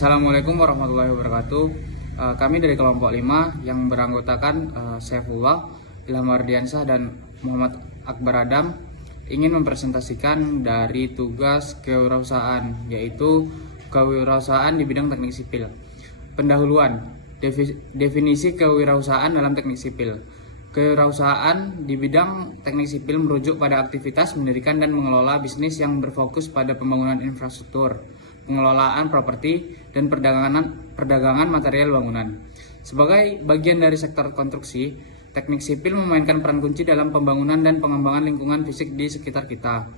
Assalamualaikum warahmatullahi wabarakatuh. Kami dari kelompok 5 yang beranggotakan Saifullah, Ilham Ardiansyah, dan Muhammad Akbar Adam ingin mempresentasikan dari tugas kewirausahaan, yaitu kewirausahaan di bidang teknik sipil. Pendahuluan, definisi kewirausahaan dalam teknik sipil. Kewirausahaan di bidang teknik sipil merujuk pada aktivitas mendirikan dan mengelola bisnis yang berfokus pada pembangunan infrastruktur, pengelolaan properti, dan perdagangan material bangunan. Sebagai bagian dari sektor konstruksi, teknik sipil memainkan peran kunci dalam pembangunan dan pengembangan lingkungan fisik di sekitar kita.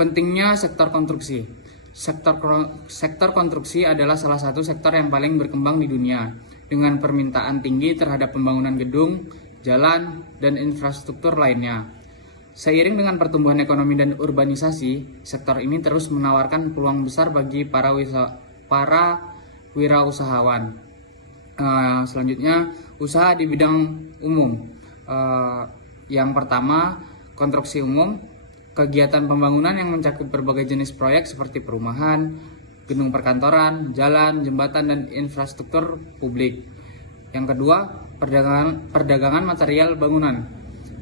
Pentingnya sektor konstruksi. Sektor konstruksi adalah salah satu sektor yang paling berkembang di dunia, dengan permintaan tinggi terhadap pembangunan gedung, jalan, dan infrastruktur lainnya. Seiring dengan pertumbuhan ekonomi dan urbanisasi, sektor ini terus menawarkan peluang besar bagi para wirausahawan. Selanjutnya, usaha di bidang umum. Yang pertama, konstruksi umum, kegiatan pembangunan yang mencakup berbagai jenis proyek seperti perumahan, gedung perkantoran, jalan, jembatan, dan infrastruktur publik. Yang kedua, perdagangan material bangunan.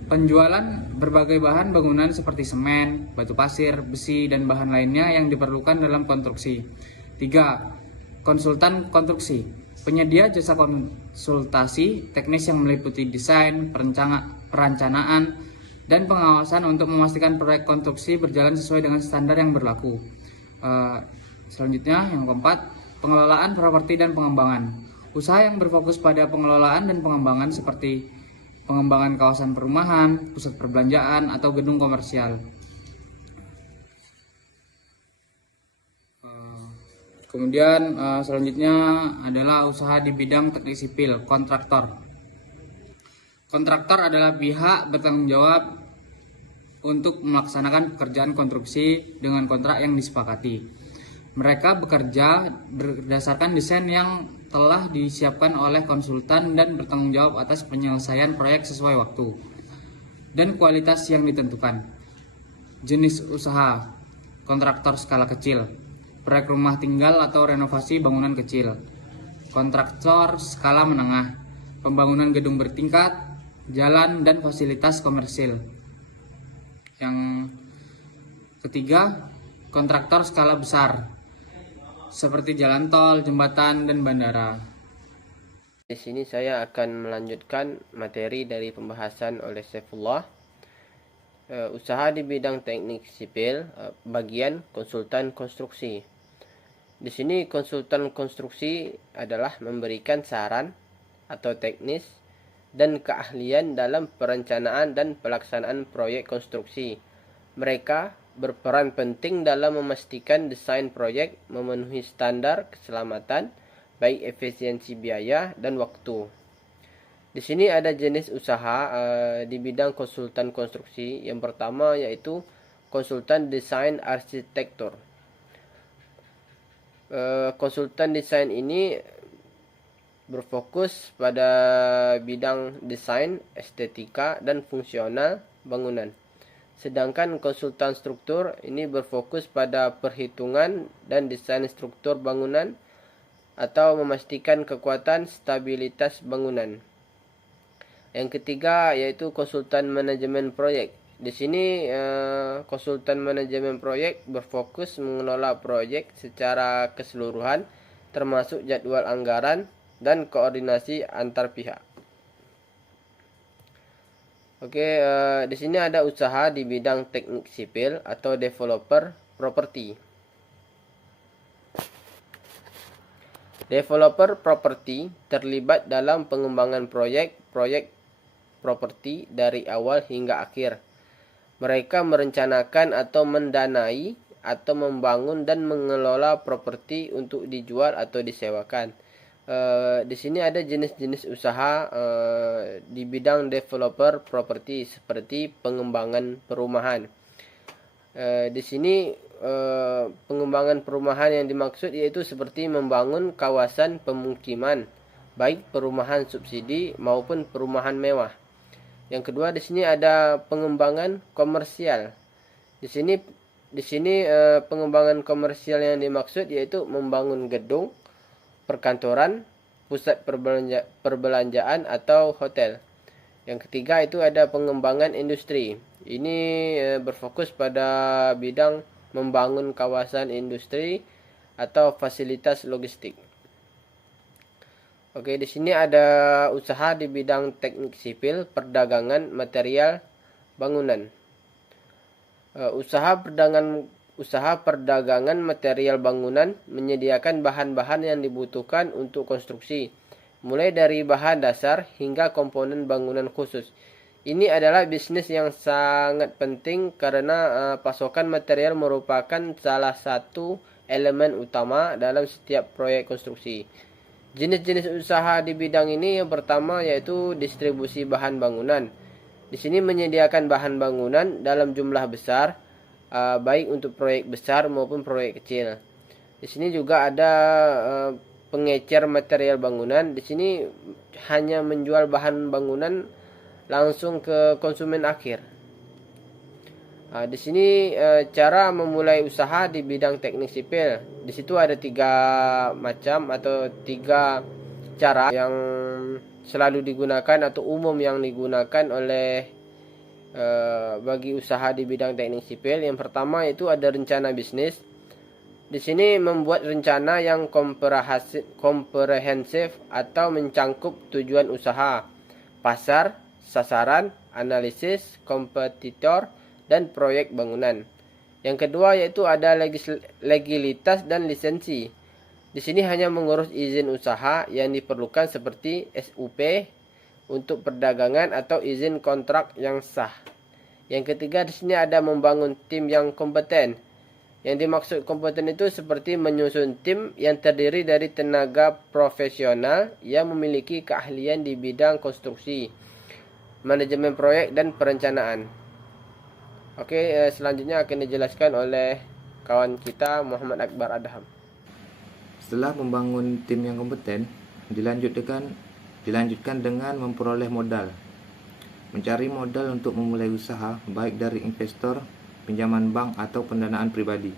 Penjualan berbagai bahan bangunan seperti semen, batu pasir, besi, dan bahan lainnya yang diperlukan dalam konstruksi. 3. Konsultan konstruksi. Penyedia jasa konsultasi teknis yang meliputi desain, perencanaan, dan pengawasan untuk memastikan proyek konstruksi berjalan sesuai dengan standar yang berlaku. Selanjutnya, yang keempat, pengelolaan properti dan pengembangan. Usaha yang berfokus pada pengelolaan dan pengembangan seperti pengembangan kawasan perumahan, pusat perbelanjaan, atau gedung komersial. Kemudian selanjutnya adalah usaha di bidang teknik sipil, kontraktor. Kontraktor adalah pihak bertanggung jawab untuk melaksanakan pekerjaan konstruksi dengan kontrak yang disepakati. Mereka bekerja berdasarkan desain yang telah disiapkan oleh konsultan dan bertanggung jawab atas penyelesaian proyek sesuai waktu dan kualitas yang ditentukan. Jenis usaha: kontraktor skala kecil, proyek rumah tinggal atau renovasi bangunan kecil. Kontraktor skala menengah, pembangunan gedung bertingkat, jalan, dan fasilitas komersil. Yang ketiga, kontraktor skala besar, seperti jalan tol, jembatan, dan bandara. Di sini saya akan melanjutkan materi dari pembahasan oleh Saifullah. Usaha di bidang teknik sipil, bagian konsultan konstruksi. Di sini konsultan konstruksi adalah memberikan saran atau teknis dan keahlian dalam perencanaan dan pelaksanaan proyek konstruksi. Mereka berperan penting dalam memastikan desain proyek memenuhi standar keselamatan, baik efisiensi biaya dan waktu. Di sini ada jenis usaha di bidang konsultan konstruksi. Yang pertama yaitu konsultan desain arsitektur. Konsultan desain ini berfokus pada bidang desain, estetika, dan fungsional bangunan. Sedangkan konsultan struktur ini berfokus pada perhitungan dan desain struktur bangunan atau memastikan kekuatan stabilitas bangunan. Yang ketiga yaitu konsultan manajemen proyek. Di sini konsultan manajemen proyek berfokus mengelola proyek secara keseluruhan, termasuk jadwal anggaran dan koordinasi antar pihak. Di sini ada usaha di bidang teknik sipil atau developer properti. Developer properti terlibat dalam pengembangan proyek properti dari awal hingga akhir. Mereka merencanakan atau mendanai atau membangun dan mengelola properti untuk dijual atau disewakan. Di sini ada jenis-jenis usaha di bidang developer properti seperti pengembangan perumahan. Di sini pengembangan perumahan yang dimaksud yaitu seperti membangun kawasan pemukiman, baik perumahan subsidi maupun perumahan mewah. Yang kedua di sini ada pengembangan komersial. Di sini Di sini pengembangan komersial yang dimaksud yaitu membangun gedung, perkantoran, pusat perbelanjaan atau hotel. Yang ketiga itu ada pengembangan industri. Ini berfokus pada bidang membangun kawasan industri atau fasilitas logistik. Oke, di sini ada usaha di bidang teknik sipil, perdagangan, material, bangunan. Usaha perdagangan material bangunan menyediakan bahan-bahan yang dibutuhkan untuk konstruksi, mulai dari bahan dasar hingga komponen bangunan khusus. Ini adalah bisnis yang sangat penting karena pasokan material merupakan salah satu elemen utama dalam setiap proyek konstruksi. Jenis-jenis usaha di bidang ini yang pertama yaitu distribusi bahan bangunan. Di sini menyediakan bahan bangunan dalam jumlah besar, baik untuk proyek besar maupun proyek kecil. Di sini juga ada pengecer material bangunan. Di sini hanya menjual bahan bangunan langsung ke konsumen akhir. Di sini cara memulai usaha di bidang teknik sipil. Di situ ada 3 macam atau 3 cara yang selalu digunakan atau umum yang digunakan oleh bagi usaha di bidang teknik sipil. Yang pertama itu ada rencana bisnis. Di sini membuat rencana yang komprehensif atau mencangkup tujuan usaha, pasar, sasaran, analisis, kompetitor, dan proyek bangunan. Yang kedua yaitu ada legalitas dan lisensi. Di sini hanya mengurus izin usaha yang diperlukan seperti SUP untuk perdagangan atau izin kontrak yang sah. Yang ketiga di sini ada membangun tim yang kompeten. Yang dimaksud kompeten itu seperti menyusun tim yang terdiri dari tenaga profesional yang memiliki keahlian di bidang konstruksi, manajemen proyek dan perencanaan. Oke, selanjutnya akan dijelaskan oleh kawan kita Muhammad Akbar Adham. Setelah membangun tim yang kompeten, dilanjutkan dengan memperoleh modal. Mencari modal untuk memulai usaha, baik dari investor, pinjaman bank, atau pendanaan pribadi.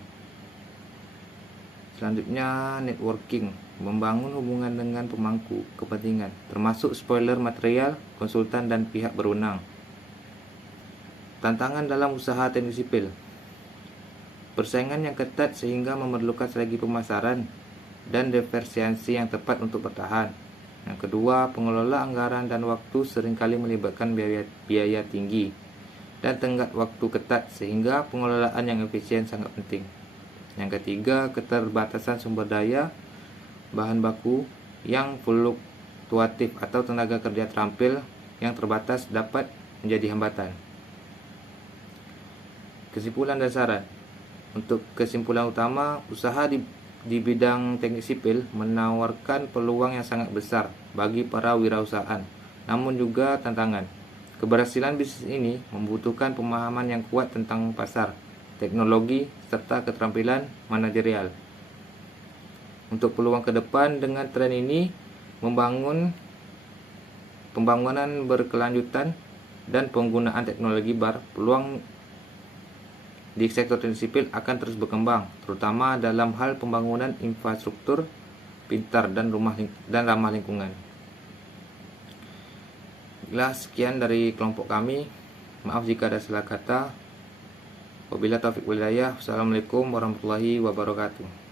Selanjutnya, networking, membangun hubungan dengan pemangku kepentingan, termasuk spoiler material, konsultan, dan pihak berwenang. Tantangan dalam usaha teknik sipil. Persaingan yang ketat sehingga memerlukan strategi pemasaran dan diferensiasi yang tepat untuk bertahan. Yang kedua, pengelola anggaran dan waktu seringkali melibatkan biaya tinggi dan tenggat waktu ketat sehingga pengelolaan yang efisien sangat penting. Yang ketiga, keterbatasan sumber daya, bahan baku yang fluktuatif atau tenaga kerja terampil yang terbatas dapat menjadi hambatan. Kesimpulan dan saran. Untuk kesimpulan utama, usaha di bidang teknik sipil menawarkan peluang yang sangat besar bagi para wirausahaan, namun juga tantangan. Keberhasilan bisnis ini membutuhkan pemahaman yang kuat tentang pasar, teknologi, serta keterampilan manajerial. Untuk peluang ke depan dengan tren ini, pembangunan berkelanjutan dan penggunaan teknologi peluang di sektor teknik sipil akan terus berkembang, terutama dalam hal pembangunan infrastruktur pintar dan ramah lingkungan. Sekian dari kelompok kami. Maaf jika ada salah kata. Wabillahi taufiq wal hidayah. Wassalamualaikum warahmatullahi wabarakatuh.